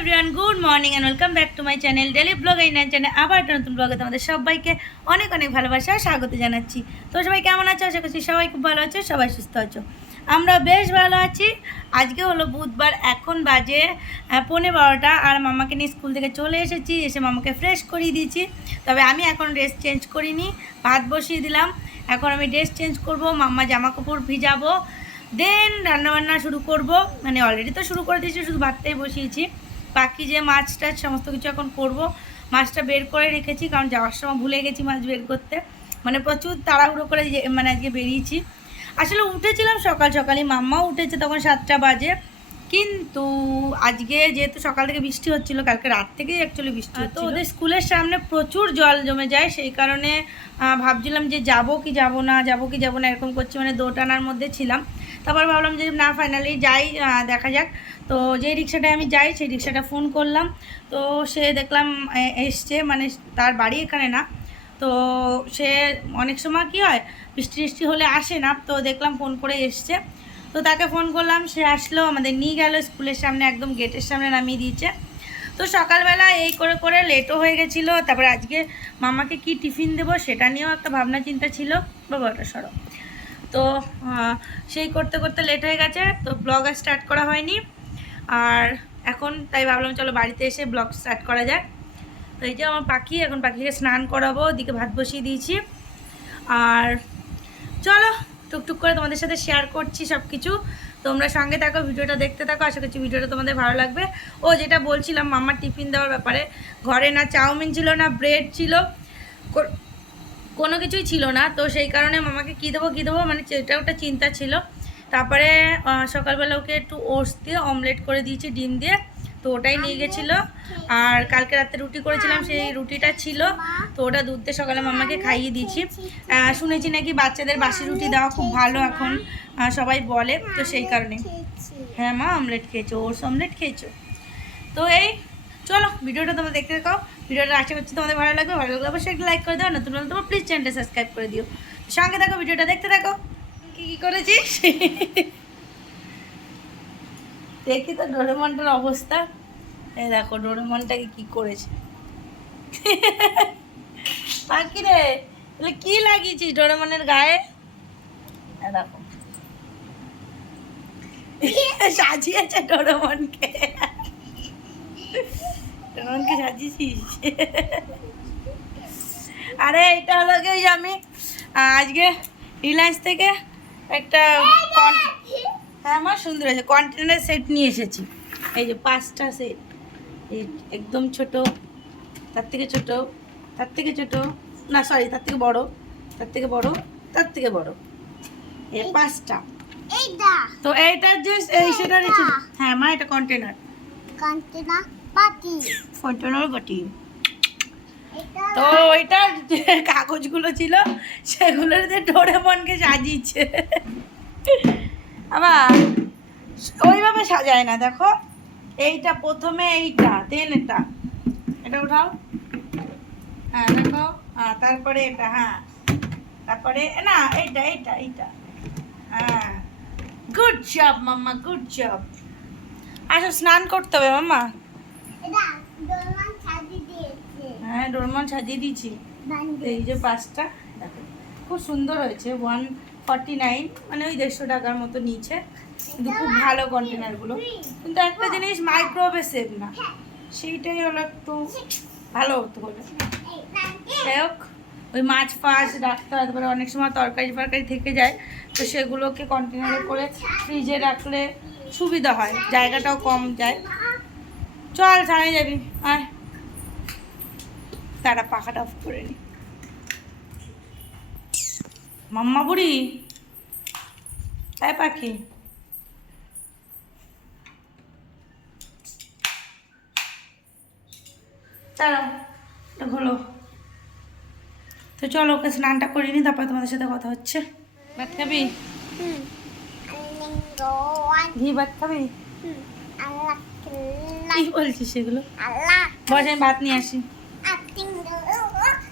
Everyone, good morning and welcome back to my channel daily blog. এই চ্যানেলে আবার একটা নতুন ব্লগে তোমাদের সবাইকে অনেক অনেক ভালোবাসা স্বাগত জানাচ্ছি। তো সবাই কেমন আছো? আশা করছি সবাই খুব ভালো আছো, সবাই সুস্থ আছো। আমরা বেশ ভালো আছি। আজকে হলো বুধবার, এখন বাজে 11:15 আর মামাকে নিয়ে স্কুল থেকে চলে এসেছি। এসে মামাকে ফ্রেশ করিয়ে দিয়েছি। তবে আমি এখন ড্রেস চেঞ্জ করিনি, ভাত বসিয়ে দিলাম। এখন আমি ড্রেস চেঞ্জ করব, মাম্মা জামা কাপড় ভিজাবো, দেন রান্নাবান্না শুরু করব। মানে অলরেডি তো শুরু করে দিয়েছি, শুধু ভাতটাই বসিয়েছি। বাকি যে মাছ টাছ সমস্ত কিছু এখন করব। মাছটা বের করে রেখেছি, কারণ যাওয়ার সময় ভুলে গেছি মাছ বের করতে। মানে প্রচুর তাড়াহুড়ো করে মানে আজকে বেরিয়েছি। আসলে উঠেছিলাম সকাল সকালই, মাম্মাও উঠেছে তখন 7টা বাজে। কিন্তু আজকে যেহেতু সকাল থেকে বৃষ্টি হচ্ছিলো, কালকে রাত থেকেই অ্যাকচুয়ালি বৃষ্টি হচ্ছিল, তো ওদের স্কুলের সামনে প্রচুর জল জমে যায়। সেই কারণে ভাবছিলাম যে যাবো কি যাবো না এরকম করছি, মানে দোটানার মধ্যে ছিলাম। তারপর ভাবলাম যে না, ফাইনালি যাই, দেখা যাক। তো যে রিক্সাটায় আমি যাই সেই রিক্সাটা ফোন করলাম, তো সে দেখলাম এসছে, মানে তার বাড়ি এখানে না। তো সে অনেক সময় কি হয়, বৃষ্টি হলে আসে না, তো দেখলাম ফোন করে এসছে। তো তাকে ফোন করলাম, সে আসলো, আমাদের নিয়ে গেল স্কুলের সামনে, একদম গেটের সামনে নামিয়ে দিয়েছে। তো সকালবেলা এই করে করে লেটও হয়ে গেছিলো। তারপরে আজকে মামাকে কি টিফিন দেবো সেটা নিয়েও একটা ভাবনা চিন্তা ছিল। বাবাটা সরো। তো সেই করতে করতে লেট হয়ে গেছে, তো ব্লগ আর স্টার্ট করা হয়নি। আর এখন তাই ভাবলাম চলো বাড়িতে এসে ব্লগ স্টার্ট করা যায়। তো এই যে আমার পাখি, এখন পাখিকে স্নান করাবো, ওদিকে ভাত বসিয়ে দিয়েছি। আর চলো টুকটুক করে তোমাদের সাথে শেয়ার করছি সব কিছু। তোমরা সঙ্গে থাকো, ভিডিওটা দেখতে থাকো, আশা করছি ভিডিওটা তোমাদের ভালো লাগবে। ও যেটা বলছিলাম মাম্মার টিফিন দেওয়ার ব্যাপারে, ঘরে না চাউমিন ছিল না ব্রেড ছিল, কোনো কিছুই ছিল না। তো সেই কারণে মামাকে কী দেবো মানে এটা ওটা চিন্তা ছিল। তারপরে সকালবেলা ওকে একটু ওটস দিয়ে অমলেট করে দিয়েছি ডিম দিয়ে, তো ওটাই নিয়ে গেছিলো। আর কালকে রাতে রুটি করেছিলাম, সেই রুটিটা ছিল, তো ওটা দুধ দিয়ে সকালে মামাকে খাইয়ে দিয়েছি। শুনেছি নাকি বাচ্চাদের বাসি রুটি দেওয়া খুব ভালো এখন, সবাই বলে, তো সেই কারণে। হ্যাঁ মা, অমলেট খেয়েছো, ওটস অমলেট খেয়েছো। তো এই চলো ভিডিওটা তোমরা দেখতে থাকো। ভিডিওটা আশা করছি তোমাদের ভালো লাগবে অবশ্যই একটা লাইক করে দাও, নতুন হলে তোমার প্লিজ চ্যানেলটা সাবস্ক্রাইব করে দিও। সঙ্গে থাকো, ভিডিওটা দেখতে থাকো। কী করেছিস দেখি তো ডোরেমনটার অবস্থা। এই দেখো ডোরেমনটাকে কি করেছে পাখি রে, তাহলে কি লাগিয়েছিস ডোরেমনের গায়ে? দেখো সাজিয়েছে ডোরেমনকে সাজিয়েছিস। আরে এটা হলো কি, আমি আজকে রিলায়েন্স থেকে একটা হ্যাঁ আমার সুন্দর আছে কন্টেনার সেট নিয়ে এসেছি। এই যে 5টা সেট, এই একদম ছোট, তার থেকে ছোট, তার থেকে ছোট, না সরি তার থেকে বড়, তার থেকে বড়, তার থেকে বড়, এই 5টা। তো এইটার যে এই সেটা রেখে, হ্যাঁ মা এটা কন্টেনার বাটি। তো ওইটার যে কাগজগুলো ছিল সেগুলোর দিয়ে ডোরেমনকে সাজিয়েছে। আবার ওইভাবে সাজায় না, দেখো এইটা প্রথমে, এইটা দেন এটা উঠাও, হ্যাঁ দেখো, হ্যাঁ তারপরে এটা, হ্যাঁ তারপরে না এইটা হ্যাঁ। গুড জব মাম্মা, গুড জব। আসো স্নান করতে হবে মাম্মা। হ্যাঁ ডোরেমন সাজিয়ে দিয়েছি। এই যে 5টা দেখো, খুব সুন্দর হয়েছে। 149, মানে ওই 150 টাকার মতো নিচে, কিন্তু খুব ভালো কন্টেনারগুলো। কিন্তু একটা জিনিস মাইক্রোওয়েভে সেভ না, সেইটাই হলো একটু ভালো হতো বলে। যাই হোক, ওই মাছ ফাছ রাখতে হয়, তারপরে অনেক সময় তরকারি ফরকারি থেকে যায়, তো সেগুলোকে কন্টেনারে করে ফ্রিজে রাখলে সুবিধা হয়, জায়গাটাও কম যায়। চল ছাড়াই যাবি, আয় তারা পাখাটা অফ করে নি। মাম্মা বুড়ি তাই পাখি, চলো হলো। তো চলো ওকে স্নানটা করিনি, তারপর তোমাদের সাথে কথা হচ্ছে। ভাত খাবি? ঘি ভাত খাবি? কি বলছিস সেগুলো? বস আমি ভাত নিয়ে আসি,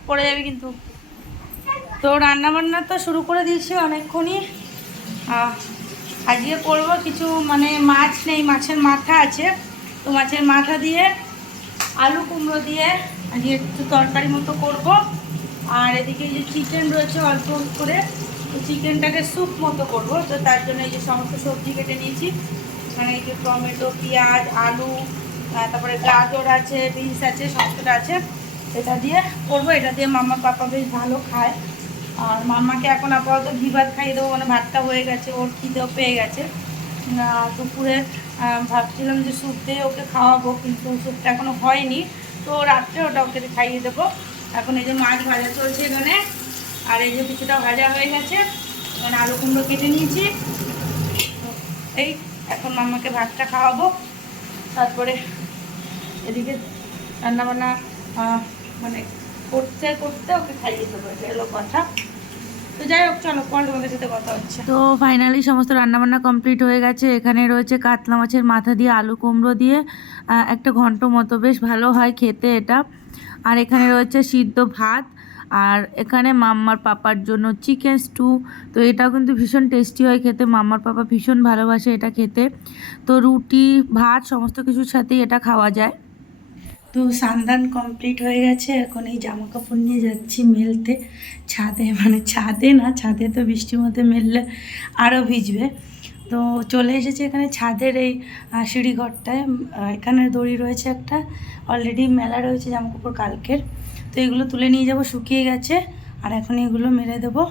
পড়ে যাবি কিন্তু। তো রান্নাবান্না তো শুরু করে দিয়েছি অনেকক্ষণই। আজকে করবো কিছু, মানে মাছ নেই, মাছের মাথা আছে, তো মাছের মাথা দিয়ে আলু কুমড়ো দিয়ে আজকে একটু তরকারি মতো করব। আর এদিকে এই যে চিকেন রয়েছে অল্প করে, তো চিকেনটাকে স্যুপ মতো করব। তো তার জন্য এই যে সমস্ত সবজি কেটে নিয়েছি, মানে এই যে টমেটো, পেঁয়াজ, আলু, তারপরে গাজর আছে, বিনস আছে, সমস্তটা আছে। এটা দিয়ে করবো। এটা দিয়ে মাম্মা পাপা বেশ ভালো খায়। আর মাম্মাকে এখন আপাতত ঘি ভাত খাইয়ে দেবো, মানে ভাতটা হয়ে গেছে, ওর খিদেও পেয়ে গেছে। দুপুরে ভাবছিলাম যে স্যুপ দিয়ে ওকে খাওয়াবো, কিন্তু স্যুপটা এখনও হয়নি। তো রাত্রে ওটা ওকে খাইয়ে দেবো। এখন এই যে মাছ ভাজা চলছে এখানে, আর এই যে কিছুটা ভাজা হয়ে গেছে, এখানে আলু কুমড়ো কেটে নিয়েছি। তো এই এখন মাম্মাকে ভাতটা খাওয়াবো, তারপরে এদিকে রান্নাবান্না মানে করতে করতে ওকে খাইয়ে দেবো, এটা হলো কথা। তো যাই হোক, চলো পরে তোমাদের সাথে কথা হচ্ছে। তো ফাইনালি সমস্ত রান্নাবান্না কমপ্লিট হয়ে গেছে। এখানে রয়েছে কাতলা মাছের মাথা দিয়ে আলু কুমড়ো দিয়ে একটা ঘন্ট মতো, বেশ ভালো হয় খেতে এটা। আর এখানে রয়েছে সিদ্ধ ভাত, আর এখানে মাম্মার পাপার জন্য চিকেন স্টু। তো এটাও কিন্তু ভীষণ টেস্টি হয় খেতে, মাম্মার পাপা ভীষণ ভালোবাসে এটা খেতে। তো রুটি ভাত সমস্ত কিছুর সাথেই এটা খাওয়া যায়। তো সান্দান কমপ্লিট হয়ে গেছে, এখন এই জামা কাপড় নিয়ে যাচ্ছি মেলতে ছাদে, মানে ছাদে না, ছাদে তো বৃষ্টির মধ্যে মেললে আরও ভিজবে। তো চলে এসেছি এখানে ছাদের এই সিঁড়িঘরটায়। এখানে দড়ি রয়েছে একটা, অলরেডি মেলা রয়েছে জামা কাপড় কালকের। তো এগুলো তুলে নিয়ে যাব, শুকিয়ে গেছে। আর এখন এগুলো মেলে দেবো।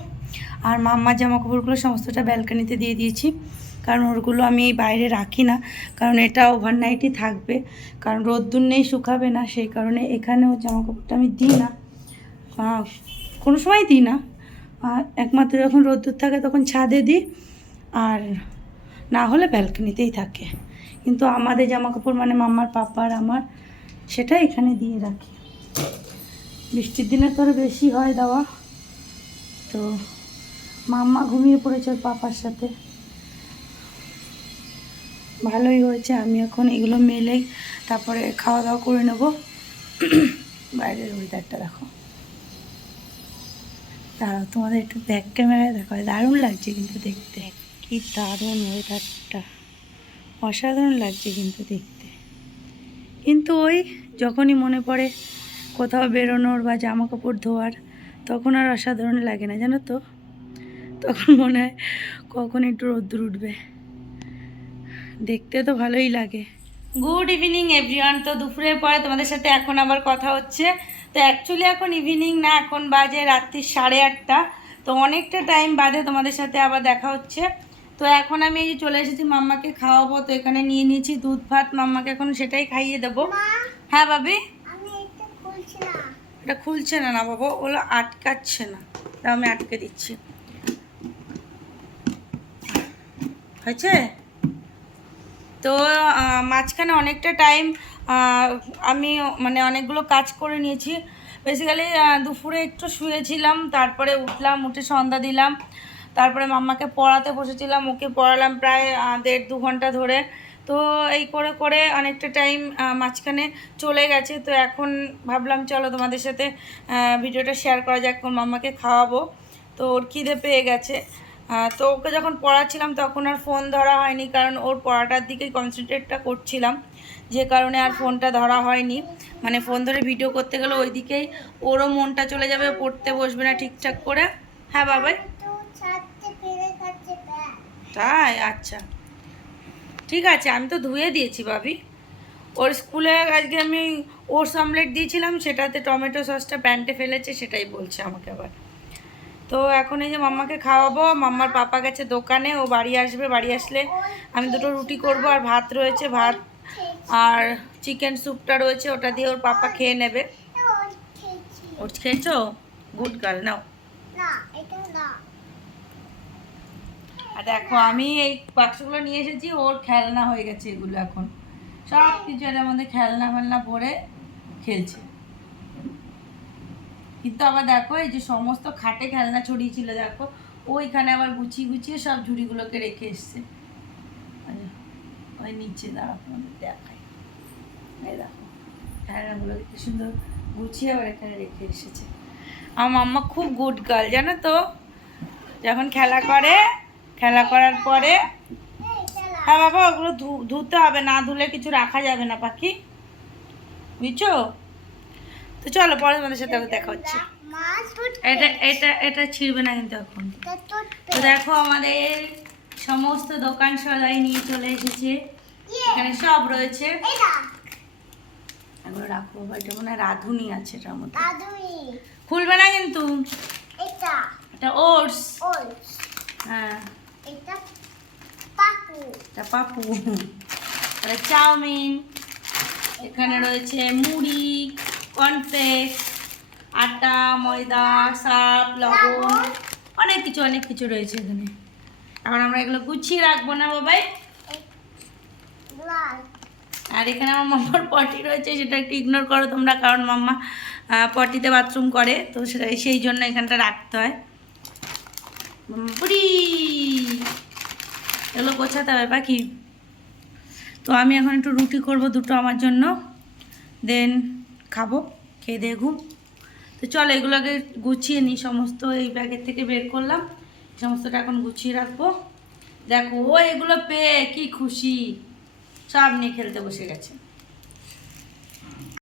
আর মাম্মার জামা কাপড়গুলো সমস্তটা ব্যালকানিতে দিয়ে দিয়েছি, কারণ ওরগুলো আমি এই বাইরে রাখি না, কারণ এটা ওভারনাইটই থাকবে, কারণ রোদ্দুর নেই, শুকাবে না। সেই কারণে এখানে ওর জামা কাপড়টা আমি দিই না, কোনো সময় দিই না। একমাত্র যখন রোদ্দুর থাকে তখন ছাদে দিই, আর না হলে ব্যালকানিতেই থাকে। কিন্তু আমাদের জামা কাপড়, মানে মাম্মার পাপার আমার, সেটা এখানে দিয়ে রাখি। বৃষ্টির দিনে তো আরও বেশি হয় দেওয়া। তো মাম্মা ঘুমিয়ে পড়েছে ওর পাপার সাথে, ভালোই হয়েছে। আমি এখন এগুলো মেলেই তারপরে খাওয়া দাওয়া করে নেব। বাইরের ওয়েদারটা দেখো, দাঁড়াও তোমাদের একটু ব্যাক ক্যামেরায় দেখো, দারুণ লাগছে কিন্তু দেখতে। কি দারুণ ওয়েদারটা, অসাধারণ লাগছে কিন্তু দেখতে। কিন্তু ওই যখনই মনে পড়ে কোথাও বেরোনোর বা জামা কাপড় ধোয়ার, তখন আর অসাধারণ লাগে না, জানো তো। তখন মনে হয় কখন একটু রোদ্দুর উঠবে, দেখতে তো ভালোই লাগে। Good evening everyone. তো দুপুরের পরে তোমাদের সাথে এখন আবার কথা হচ্ছে। তো অ্যাকচুয়ালি এখন ইভিনিং না, এখন বাজে রাত্রি 8:30। তো অনেকটা টাইম বাদে তোমাদের সাথে আবার দেখা হচ্ছে। তো এখন আমি এই যে চলে এসেছি মাম্মাকে খাওয়াবো। তো এখানে নিয়ে নিয়েছি দুধ ভাত, মাম্মাকে এখন সেটাই খাইয়ে দেবো। হ্যাঁ বাবি, এটা খুলছে না না বাবা, ওগুলো আটকাচ্ছে না, তাও আমি আটকে দিচ্ছি। হয়েছে? তো মাঝখানে অনেকটা টাইম আমি মানে অনেকগুলো কাজ করে নিয়েছি। বেসিক্যালি দুপুরে একটু শুয়েছিলাম, তারপরে উঠলাম, উঠে সন্ধ্যা দিলাম, তারপরে মাম্মাকে পড়াতে বসেছিলাম, ওকে পড়ালাম প্রায় 1.5-2 ঘন্টা ধরে। তো এই করে করে অনেকটা টাইম মাঝখানে চলে গেছে। তো এখন ভাবলাম চলো তোমাদের সাথে ভিডিওটা শেয়ার করা যাক। মাম্মাকে খাওয়াবো, তো ওর খিদে পেয়ে গেছে। তো ওকে যখন পড়াচ্ছিলাম তখন আর ফোন ধরা হয়নি, কারণ ওর পড়াটার দিকেই কনসেন্ট্রেটটা করছিলাম, যে কারণে আর ফোনটা ধরা হয়নি। মানে ফোন ধরে ভিডিও করতে গেলে ওই দিকেই ওরও মনটা চলে যাবে, পড়তে বসবে না ঠিকঠাক করে। হ্যাঁ বাবাই, তাই? আচ্ছা ঠিক আছে, আমি তো ধুয়ে দিয়েছি ভাবি। ওর স্কুলে আজকে আমি ওটস অমলেট দিয়েছিলাম, সেটাতে টমেটো সসটা প্যান্টে ফেলেছে, সেটাই বলছে আমাকে আবার। তো এখন এই যে মাম্মাকে খাওয়াবো। মাম্মার পাপা গেছে দোকানে, ও বাড়ি আসবে, বাড়ি আসলে আমি দুটো রুটি করব। আর ভাত রয়েছে, ভাত আর চিকেন স্যুপটা রয়েছে, ওটা দিয়ে ওর পাপা খেয়ে নেবে। ওটস খেয়েছো? গুড গার্ল, নাও। আর দেখো আমি এই বাক্সগুলো নিয়ে এসেছি, ওর খেলনা হয়ে গেছে এগুলো, এখন সব কিছু এর মধ্যে খেলনা ফেলনা ভরে খেলছে। কিন্তু আবার দেখো এই যে সমস্ত খাটে খেলনা ছড়িয়েছিল, দেখো ওইখানে আবার গুছিয়ে গুছিয়ে সব ঝুড়িগুলোকে রেখে এসছে। ওই নিচে দাঁড়াও তোমাদের দেখাই, এই দেখো খেলনাগুলোকে কি সুন্দর গুছিয়ে আবার এখানে রেখে এসেছে। আমার মাম্মা খুব গুড গার্ল, জানো তো। যখন খেলা করে, খেলা করার পরে হ্যাঁ বাবা, ওগুলো ধুতে হবে, না ধুলে কিছু রাখা যাবে না পাখি, বুঝছো? তো চলো পরে তোমাদের সাথে আবার দেখা হচ্ছে। এটা এটা এটা ছিঁড়বে না কিন্তু এখন। তো দেখো আমাদের সমস্ত দোকান সদাই নিয়ে চলে এসেছে, এখানে সব রয়েছে। এগুলো রাখো বাবা, এটা মনে হয় রাঁধুনি আছে এটার মধ্যে, খুলবে না কিন্তু। এটা ওটস, হ্যাঁ এটা পাপু, এটা চাউমিন, এখানে রয়েছে মুড়ি, কর্নফ্লেক্স, আটা, ময়দা, সার্ফ, লবণ, অনেক কিছু রয়েছে এখানে। এখন আমরা এগুলো গুছিয়ে রাখবো না বাবাই। আর এখানে আমার মাম্মার পটি রয়েছে, সেটা একটু ইগনোর করো তোমরা, কারণ মাম্মা পটিতে বাথরুম করে, তো সেটা সেই জন্য এখানটা রাখতে হয়। বুড়ি এগুলো গোছাতে হবে পাখি। তো আমি এখন একটু রুটি করব দুটো আমার জন্য, দেন খাবো, খেয়ে দিয়ে ঘুম। তো চলো এগুলোকে গুছিয়ে নিই, সমস্ত এই ব্যাগের থেকে বের করলাম, সমস্তটা এখন গুছিয়ে রাখবো। দেখো ও এগুলো পেয়ে কি খুশি, সব নিয়ে খেলতে বসে গেছে।